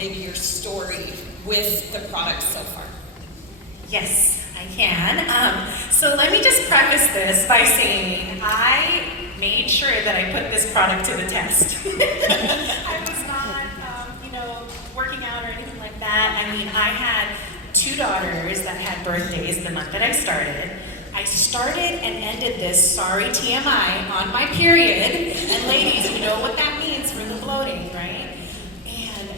maybe your story with the products so far? Yes, I can. So let me just preface this by saying I made sure that I put this product to the test. I was not, working out or anything like that. I mean, I had 2 daughters that had birthdays the month that I started. I started and ended this, sorry TMI, on my period. And ladies, you know what that means for the bloating, right? And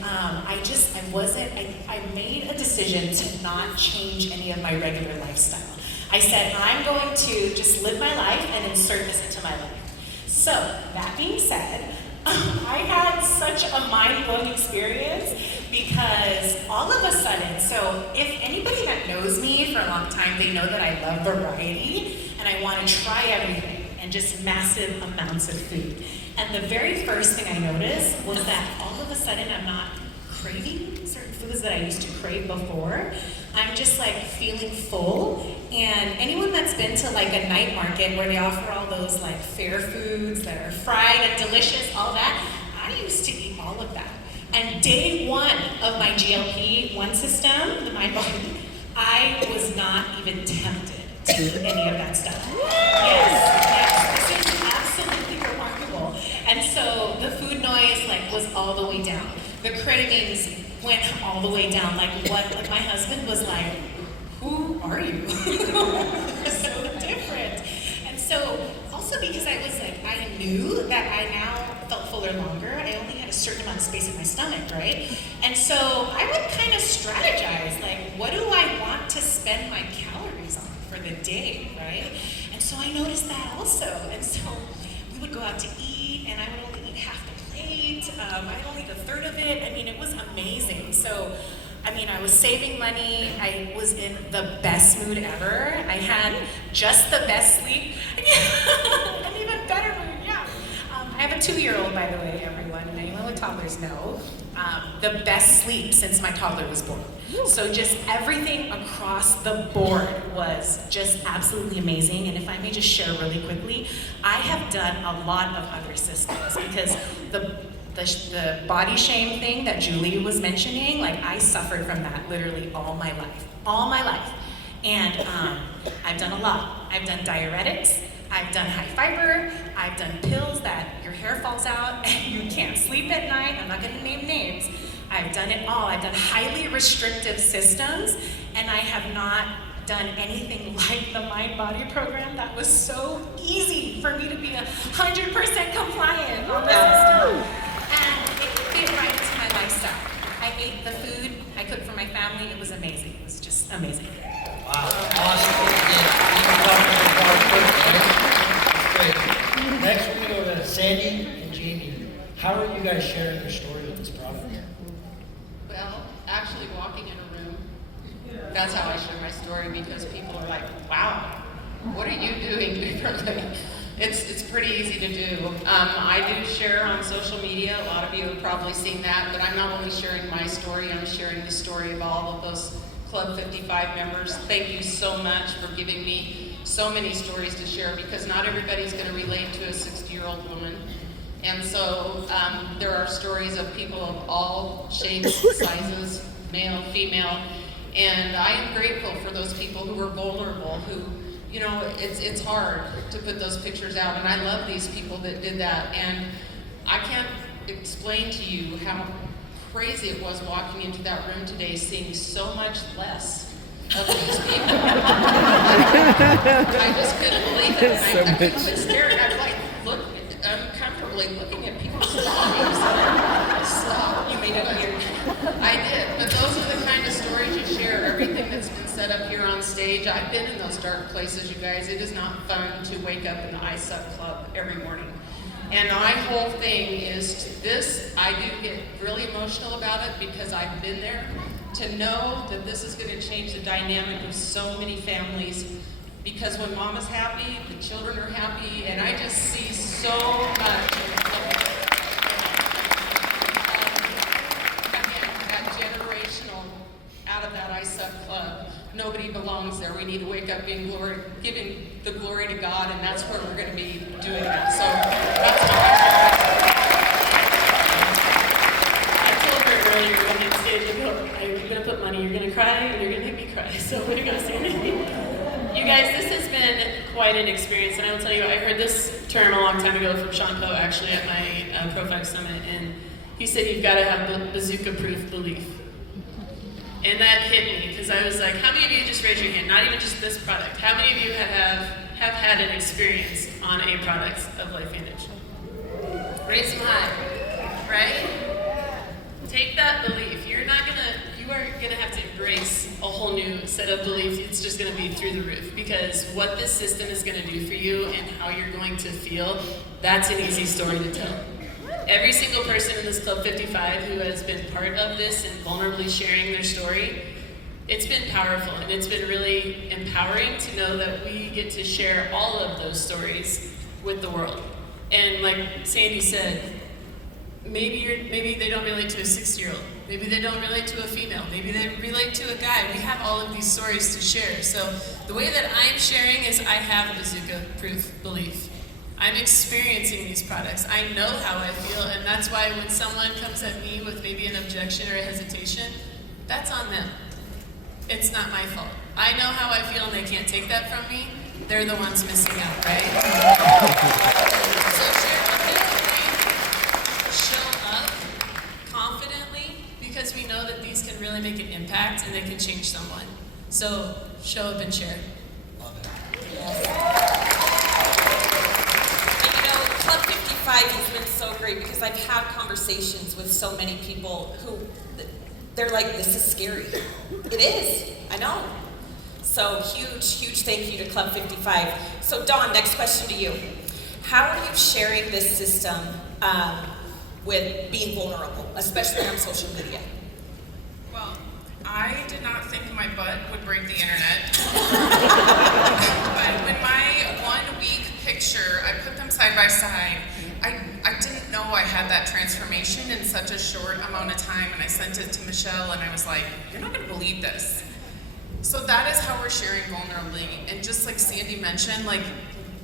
I made a decision to not change any of my regular lifestyle. I said, I'm going to just live my life and insert this into my life. So, that being said, I had such a mind-blowing experience because all of a sudden, so if anybody that knows me for a long time, they know that I love variety and I want to try everything and just massive amounts of food. And the very first thing I noticed was that all of a sudden I'm not craving certain foods that I used to crave before. I'm just like feeling full. And anyone that's been to like a night market where they offer all those like fair foods that are fried and delicious, all that, I used to eat all of that. And day 1 of my GLP1 system, the mind body, I was not even tempted to eat any of that stuff. Yes, this is absolutely remarkable. And so the food noise was all the way down. The cravings went all the way down. Like my husband was like, who are you? You're so different. And so also because I was like, I knew that I now felt fuller longer. I only had a certain amount of space in my stomach, right? And so I would kind of strategize, like, what do I want to spend my calories on for the day, right? And so I noticed that also. And so we would go out to eat, and I would only eat half the plate. I'd only eat a third of it. I mean, it was amazing. So, I was saving money. I was in the best mood ever. I had just the best sleep. An even better mood, yeah. I have a 2-year-old, by the way, everyone, and anyone with toddlers know. The best sleep since my toddler was born. So just everything across the board was just absolutely amazing. And if I may just share really quickly, I have done a lot of other systems because the body shame thing that Julie was mentioning, I suffered from that literally all my life. And I've done a lot. I've done diuretics, I've done high fiber, I've done pills that your hair falls out and you can't sleep at night. I'm not gonna name names. I've done it all. I've done highly restrictive systems, and I have not done anything like the Mind Body program. That was so easy for me to be 100% compliant on the system. And it fit right into my lifestyle. I ate the food I cooked for my family. It was amazing. It was just amazing. Wow, awesome. Great. Next, we're going to go to Sandy and Jamie. How are you guys sharing your story with this product? Well, actually walking in a room, that's how I share my story, because people are like, wow, what are you doing differently? It's pretty easy to do. I do share on social media. A lot of you have probably seen that, but I'm not only sharing my story, I'm sharing the story of all of those Club 55 members. Thank you so much for giving me so many stories to share, because not everybody's going to relate to a 60-year-old woman. And so there are stories of people of all shapes, sizes, male, female, and I am grateful for those people who were vulnerable, who, it's hard to put those pictures out, and I love these people that did that. And I can't explain to you how crazy it was walking into that room today, seeing so much less of these people. I just couldn't believe it. I couldn't even stare. I was like, uncomfortably looking at people's bodies. So, You made it weird. I did, but those are the kind of stories you share. Everything that's been set up here on stage, I've been in those dark places, you guys. It is not fun to wake up in the I Suck Club every morning. And my whole thing is this, I do get really emotional about it because I've been there. To know that this is going to change the dynamic of so many families, because when mama's happy, the children are happy, and I just see so much. Again, that generational, out of that I Suck Club, nobody belongs there. We need to wake up giving the glory to God, and that's where we're going to be doing that. So that's what I told her earlier when it's gonna put money, you're gonna cry, and you're gonna make me cry. So way to go, Sandy. You guys, this has been quite an experience, and I will tell you, I heard this term a long time ago from Sean Poe, actually, at my Pro5 Summit, and he said you've got to have bazooka-proof belief. And that hit me, because I was like, how many of you, just raise your hand, not even just this product, how many of you have had an experience on a product of LifeVantage? Raise them high, right? Take that belief. You are gonna have to embrace a whole new set of beliefs. It's just gonna be through the roof, because what this system is gonna do for you and how you're going to feel, that's an easy story to tell. Every single person in this Club 55 who has been part of this and vulnerably sharing their story, it's been powerful, and it's been really empowering to know that we get to share all of those stories with the world. And like Sandy said, maybe they don't relate to a 60-year-old. Maybe they don't relate to a female. Maybe they relate to a guy. We have all of these stories to share. So the way that I'm sharing is I have a bazooka-proof belief. I'm experiencing these products. I know how I feel, and that's why when someone comes at me with maybe an objection or a hesitation, that's on them. It's not my fault. I know how I feel, and they can't take that from me. They're the ones missing out, right? So share what they think. Show up confidently, because we know that these can really make an impact and they can change someone. So show up and share. Love it. And you know, Club 55 has been so great because I've had conversations with so many people who, they're like, this is scary. It is, I know. So huge thank you to Club 55. So Dawn, next question to you. How are you sharing this system with being vulnerable, especially on social media? Well, I did not think my butt would break the internet. But when my 1 week picture, I put them side by side, I didn't know I had that transformation in such a short amount of time, and I sent it to Michelle and I was like, you're not gonna believe this. So that is how we're sharing vulnerably. And just like Sandy mentioned, like,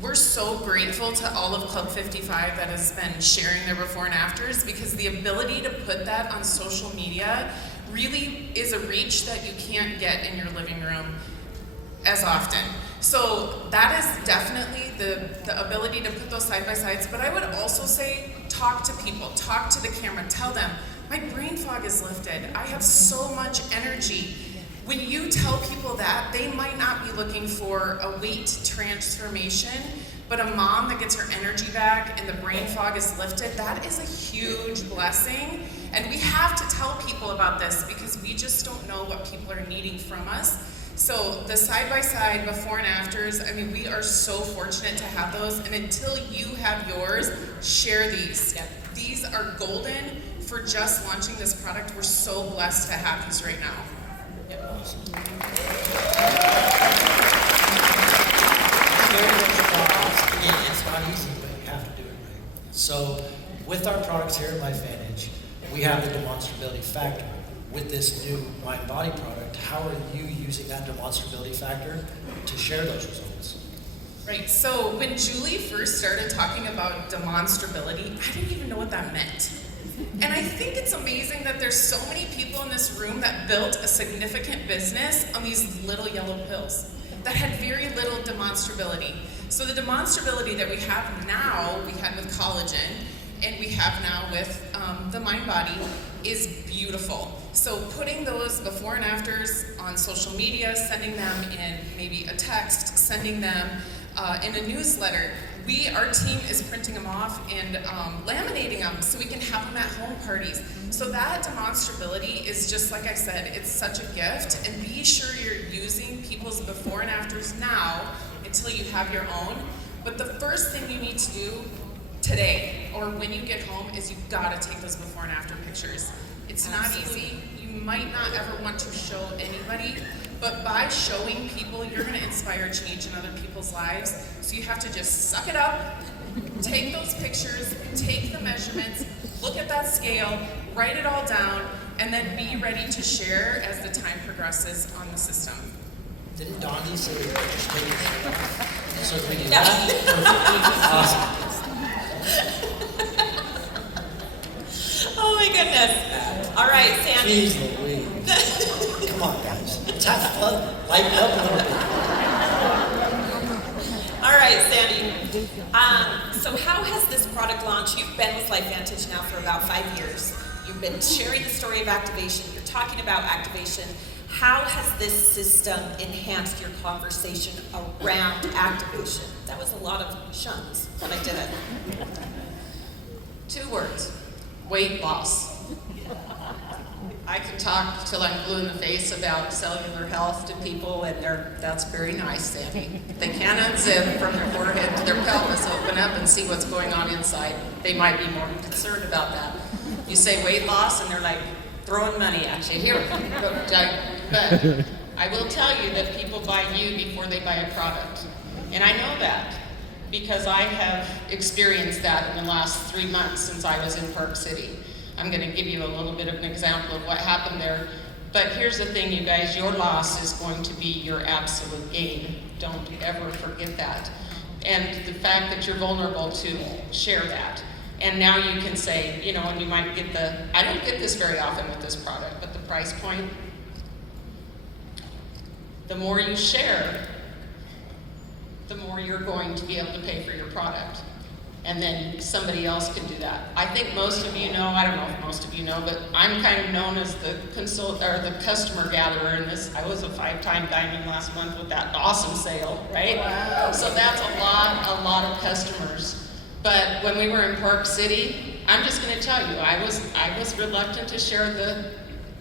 we're so grateful to all of Club 55 that has been sharing their before and afters, because the ability to put that on social media really is a reach that you can't get in your living room as often. So that is definitely the ability to put those side by sides. But I would also say, talk to people, talk to the camera, tell them, my brain fog is lifted. I have so much energy. When you tell people that, they might not be looking for a weight transformation, but a mom that gets her energy back and the brain fog is lifted, that is a huge blessing. And we have to tell people about this because we just don't know what people are needing from us. So the side-by-side before and afters, I mean, we are so fortunate to have those. And until you have yours, share these. Yep. These are golden for just launching this product. We're so blessed to have these right now. Awesome. It's not easy, but you have to do it right. So with our products here at LifeVantage, we have the demonstrability factor. With this new mind-body product, how are you using that demonstrability factor to share those results? Right, so when Julie first started talking about demonstrability, I didn't even know what that meant. And I think it's amazing that there's so many people in this room that built a significant business on these little yellow pills that had very little demonstrability. So the demonstrability that we have now, we had with collagen, and we have now with the MindBody is beautiful. So putting those before and afters on social media, sending them in maybe a text, sending them in a newsletter. Our team is printing them off and laminating them so we can have them at home parties. So that demonstrability is just, like I said, it's such a gift. And be sure you're using people's before and afters now until you have your own. But the first thing you need to do today or when you get home is you've got to take those before and after pictures. It's not easy. You might not ever want to show anybody, but by showing people, you're going to inspire change in other people's lives. So you have to just suck it up, take those pictures, take the measurements, look at that scale, write it all down, and then be ready to share as the time progresses on the system. Didn't Dondi say just take it? So we do that? Awesome. Oh my goodness. All right, Sandy. Jeez Louise. Come on, guys. Let's have fun. Lighten up a little bit. All right, Sandy. So how has this product launch, you've been with LifeVantage now for about 5 years. You've been sharing the story of activation. You're talking about activation. How has this system enhanced your conversation around activation? That was a lot of shuns when I did it. 2 words, weight loss. I can talk till I'm blue in the face about cellular health to people, and that's very nice, Sandy. They can't unzip from their forehead to their pelvis, open up and see what's going on inside. They might be more concerned about that. You say weight loss, and they're like throwing money at you. Here, but I will tell you that people buy you before they buy a product. And I know that because I have experienced that in the last 3 months since I was in Park City. I'm going to give you a little bit of an example of what happened there. But here's the thing, you guys, your loss is going to be your absolute gain. Don't ever forget that. And the fact that you're vulnerable to share that. And now you can say, you know, and you might get I don't get this very often with this product, but the price point, the more you share, the more you're going to be able to pay for your product. And then somebody else can do that. I think most of you know, I don't know if most of you know, but I'm kind of known as the customer gatherer in this. I was a 5-time diamond last month with that awesome sale, right? Wow. So that's a lot of customers. But when we were in Park City, I'm just going to tell you, I was reluctant to share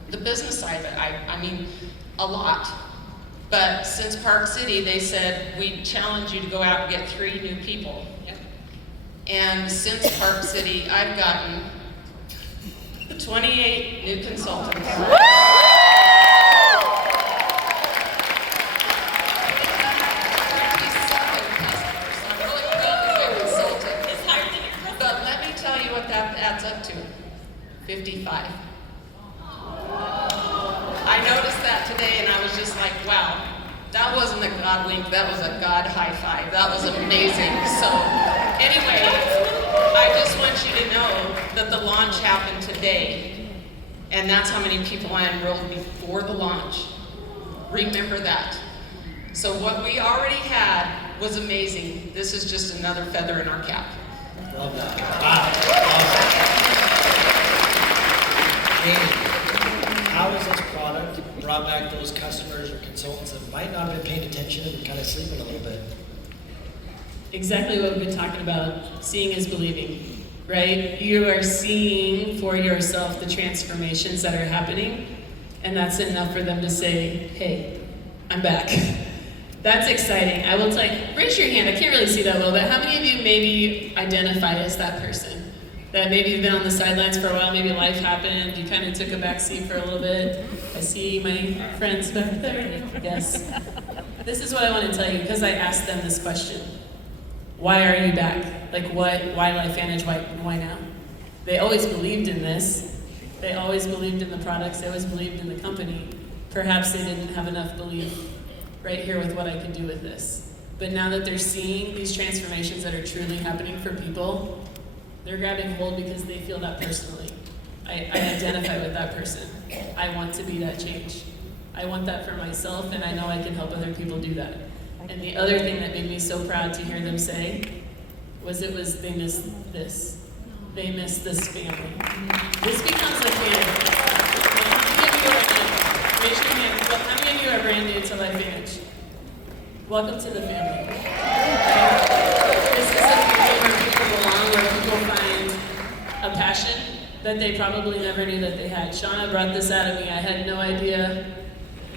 the business side of it. I mean, a lot. But since Park City, they said, we challenge you to go out and get 3 new people. And since Park City, I've gotten 28 new consultants. But let me tell you what that adds up to. 55. I noticed that today and I was just like, wow, that wasn't a God wink, that was a God high five. That was amazing. So anyway, I just want you to know that the launch happened today. And that's how many people I enrolled before the launch. Remember that. So what we already had was amazing. This is just another feather in our cap. Love that. Wow. Amy, how has this product brought back those customers or consultants that might not have been paying attention and kind of sleeping a little bit? Exactly what we've been talking about. Seeing is believing, right? You are seeing for yourself the transformations that are happening, and that's enough for them to say, hey, I'm back. That's exciting. I will tell you, raise your hand. I can't really see that well, but how many of you maybe identify as that person? That maybe you've been on the sidelines for a while, maybe life happened, you kind of took a back seat for a little bit. I see my friends back there. Yes. This is what I want to tell you, because I asked them this question. Why are you back? Like, why LifeVantage? Why now? They always believed in this. They always believed in the products. They always believed in the company. Perhaps they didn't have enough belief right here with what I could do with this. But now that they're seeing these transformations that are truly happening for people, they're grabbing hold because they feel that personally. I identify with that person. I want to be that change. I want that for myself, and I know I can help other people do that. And the other thing that made me so proud to hear them say was they missed this. They missed this family. This becomes a family. Raise your hand. How many of you are brand new to LifeVantage? Welcome to the family. This is a family where people belong, where people find a passion that they probably never knew that they had. Shauna brought this out of me. I had no idea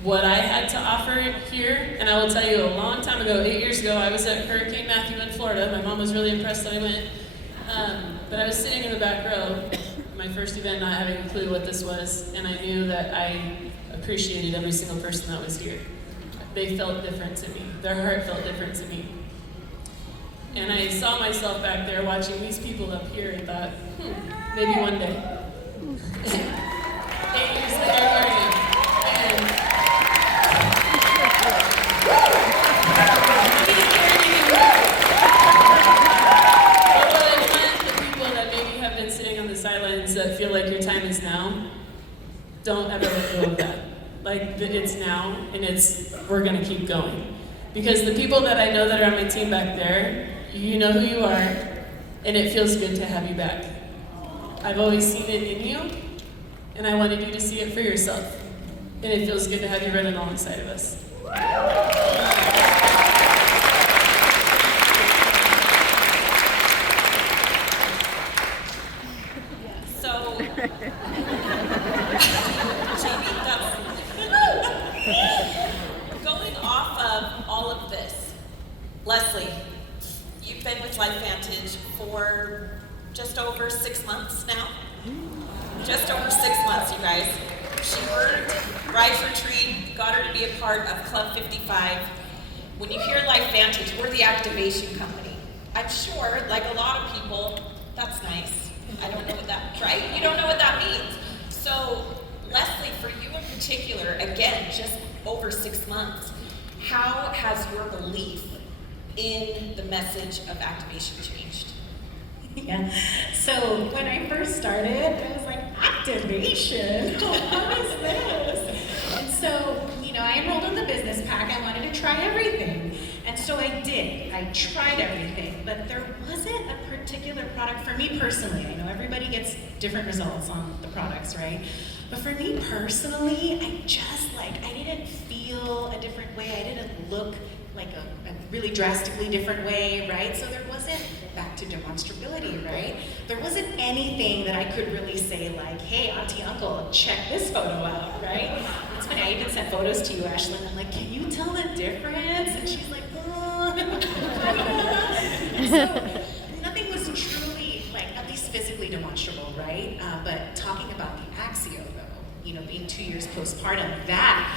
what I had to offer here, and I will tell you, a long time ago, 8 years ago, I was at Hurricane Matthew in Florida. My mom was really impressed that I went, but I was sitting in the back row, my first event, not having a clue what this was, and I knew that I appreciated every single person that was here. They felt different to me. Their heart felt different to me. And I saw myself back there watching these people up here and thought, maybe one day. 8 years later, where are you? And sidelines that feel like your time is now, don't ever let go of that. It's now, and we're gonna keep going. Because the people that I know that are on my team back there, you know who you are, and it feels good to have you back. I've always seen it in you, and I wanted you to see it for yourself. And it feels good to have you running alongside of us. So, Jamie, going off of all of this, Leslie, you've been with LifeVantage for just over 6 months now. Just over 6 months, you guys. She earned Rise Retreat, got her to be a part of Club 55. When you hear LifeVantage, we're the activation company. I'm sure, like a lot of people, that's nice. I don't know what that, right? You don't know what that means. So, Leslie, for you in particular, again, just over 6 months, how has your belief in the message of activation changed? Yeah. So when I first started, I was like, activation? What is this? And so, I enrolled in the business pack. I wanted to try everything. And so I did. I tried everything. But there wasn't a particular product for me personally. I know everybody gets different results on the products, right? But for me personally, I didn't feel a different way. I didn't look like a really drastically different way, right? So there wasn't, back to demonstrability, right? There wasn't anything that I could really say like, hey, auntie, uncle, check this photo out, right? That's when I even sent photos to you, Ashlyn. I'm like, can you tell the difference? And she's like, oh, and so nothing was truly, at least physically demonstrable, right? But talking about the Axio, though, being 2 years postpartum, that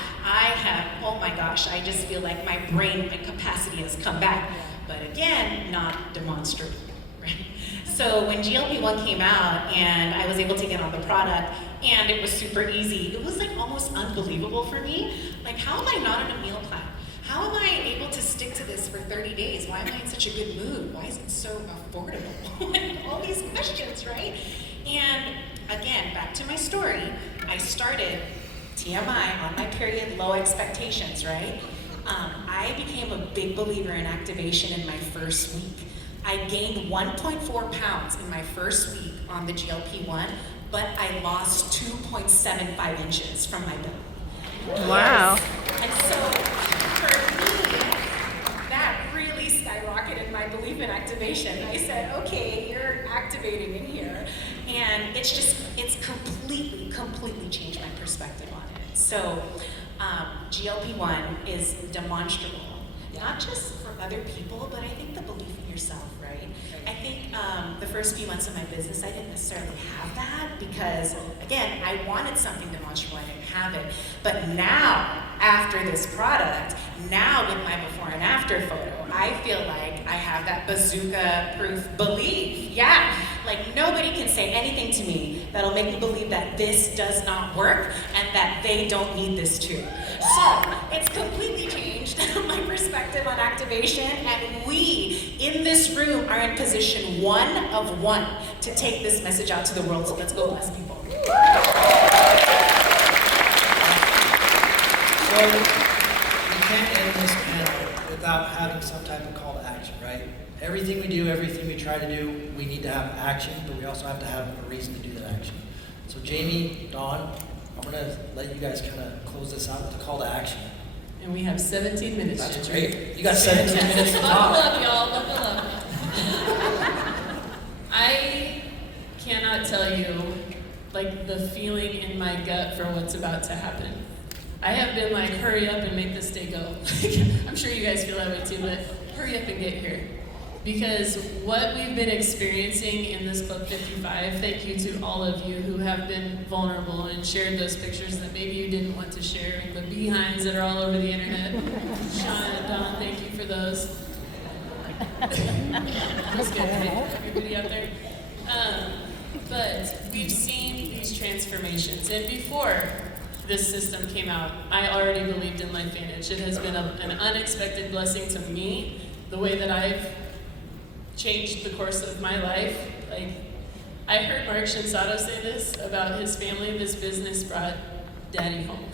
oh my gosh, I just feel like my brain, my capacity has come back. But again, not demonstrable, right? So when GLP1 came out and I was able to get on the product and it was super easy, it was almost unbelievable for me. How am I not in a meal plan? How am I able to stick to this for 30 days? Why am I in such a good mood? Why is it so affordable? All these questions, right? And again, back to my story, I started TMI on my period, low expectations, right? I became a big believer in activation in my first week. I gained 1.4 pounds in my first week on the GLP1, but I lost 2.75 inches from my belly. Wow. And so for me, that really skyrocketed my belief in activation. I said, okay, you're activating in here. And it's completely changed my perspective on it. So GLP1 is demonstrable, not just for other people, but I think the belief in yourself, right? I think the first few months of my business, I didn't necessarily have that because, again, I wanted something demonstrable, I didn't have it. But now, after this product, now with my before and after photo, I feel like I have that bazooka-proof belief. Yeah, nobody can say anything to me that'll make me believe that this does not work and that they don't need this too. So, it's completely changed my perspective on activation, and we, in this room, are in position 1 of 1 to take this message out to the world, so let's go bless people. So, we can't end this panel without having some type of call to action, right? Everything we do, everything we try to do, we need to have action, but we also have to have a reason to do that action. So Jamie, Dawn, I'm going to let you guys kind of close this out with a call to action. And we have 17 minutes. That's Ginger. great. You got 17 minutes to Buckle talk. up, y'all. Buckle up. I cannot tell you, the feeling in my gut for what's about to happen. I have been hurry up and make this day go. I'm sure you guys feel that way too, but hurry up and get here. Because what we've been experiencing in this Club 55, thank you to all of you who have been vulnerable and shared those pictures that maybe you didn't want to share, and the behinds that are all over the internet. Sean and Don, thank you for those. That's good, right? Everybody out there? But we've seen these transformations, and before this system came out, I already believed in LifeVantage. It has been an unexpected blessing to me, the way that I've changed the course of my life. I heard Mark Shinsato say this about his family. This business brought daddy home.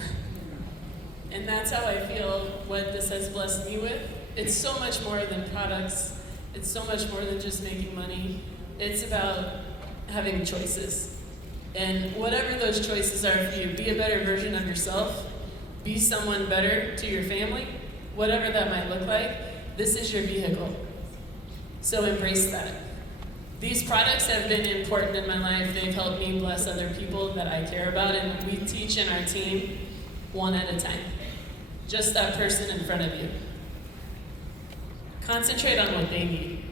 And that's how I feel what this has blessed me with. It's so much more than products. It's so much more than just making money. It's about having choices. And whatever those choices are for you, be a better version of yourself, be someone better to your family, whatever that might look like, this is your vehicle. So embrace that. These products have been important in my life. They've helped me bless other people that I care about, and we teach in our team one at a time. Just that person in front of you. Concentrate on what they need.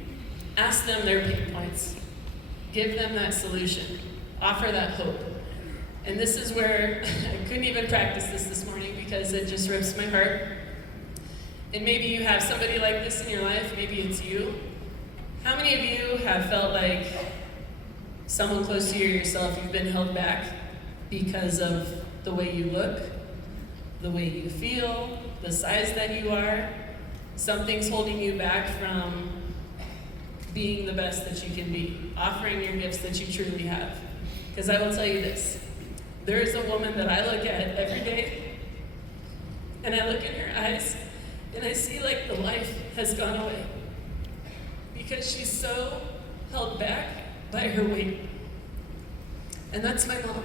Ask them their pain points. Give them that solution. Offer that hope. And this is where I couldn't even practice this morning because it just rips my heart. And maybe you have somebody like this in your life, maybe it's you. How many of you have felt like someone close to you or yourself, you've been held back because of the way you look, the way you feel, the size that you are? Something's holding you back from being the best that you can be, offering your gifts that you truly have. Because I will tell you this, there is a woman that I look at every day, and I look in her eyes, and I see like the life has gone away. Because she's so held back by her weight. And that's my mom.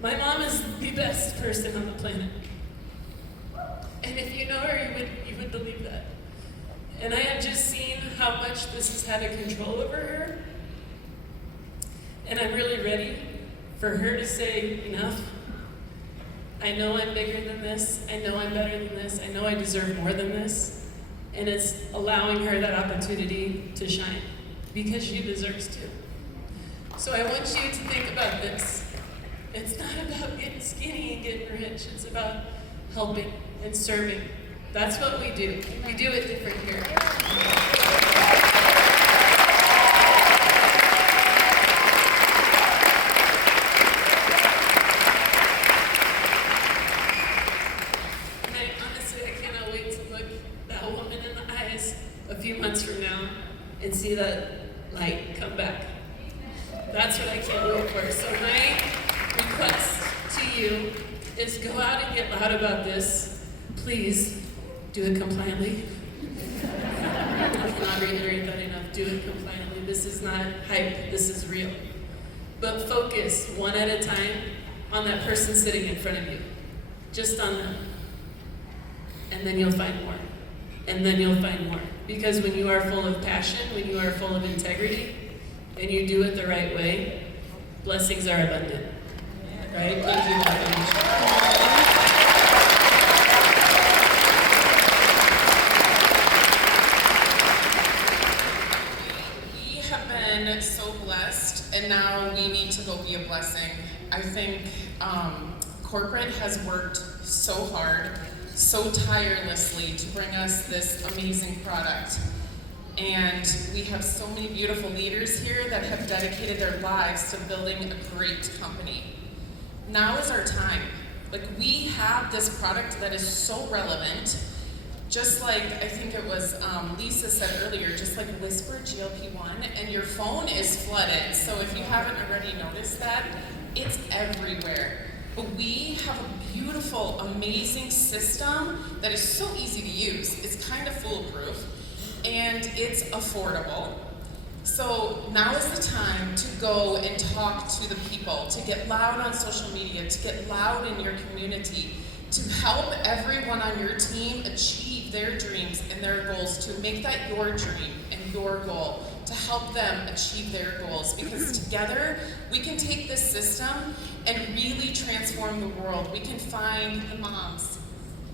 My mom is the best person on the planet. And if you know her, you would believe that. And I have just seen how much this has had a control over her. And I'm really ready for her to say, enough. I know I'm bigger than this. I know I'm better than this. I know I deserve more than this. And it's allowing her that opportunity to shine because she deserves to. So I want you to think about this. It's not about getting skinny and getting rich. It's about helping and serving. That's what we do. We do it different here. Months from now and see that light come back. That's what I can't wait for. So my request to you is go out and get loud about this. Please do it compliantly. I cannot reiterate that enough. Do it compliantly. This is not hype. This is real. But focus one at a time on that person sitting in front of you. Just on them. And then you'll find more. And then you'll find more. Because when you are full of passion, when you are full of integrity, and you do it the right way, blessings are abundant. Right? Thank you, We have been so blessed, and now we need to go be a blessing. I think corporate has worked so hard, so tirelessly to bring us this amazing product. And we have so many beautiful leaders here that have dedicated their lives to building a great company. Now is our time. Like, we have this product that is so relevant, just like I think it was Lisa said earlier, just like whisper Glp1, and your phone is flooded. So if you haven't already noticed that, it's everywhere. But we have a beautiful, amazing system that is so easy to use. It's kind of foolproof, and it's affordable. So now is the time to go and talk to the people, to get loud on social media, to get loud in your community, to help everyone on your team achieve their dreams and their goals, to make that your dream and your goal, to help them achieve their goals. Because together, we can take this system and really transform the world. We can find the moms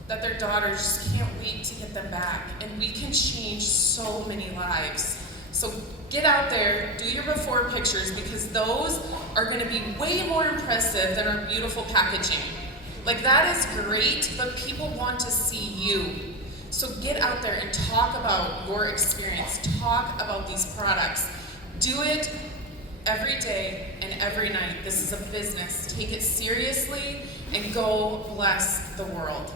that their daughters just can't wait to get them back, and we can change so many lives. So get out there, do your before pictures, because those are going to be way more impressive than our beautiful packaging. Like, that is great, but people want to see you. So get out there and talk about your experience, talk about these products. Do it every day and every night. This is a business. Take it seriously and go bless the world.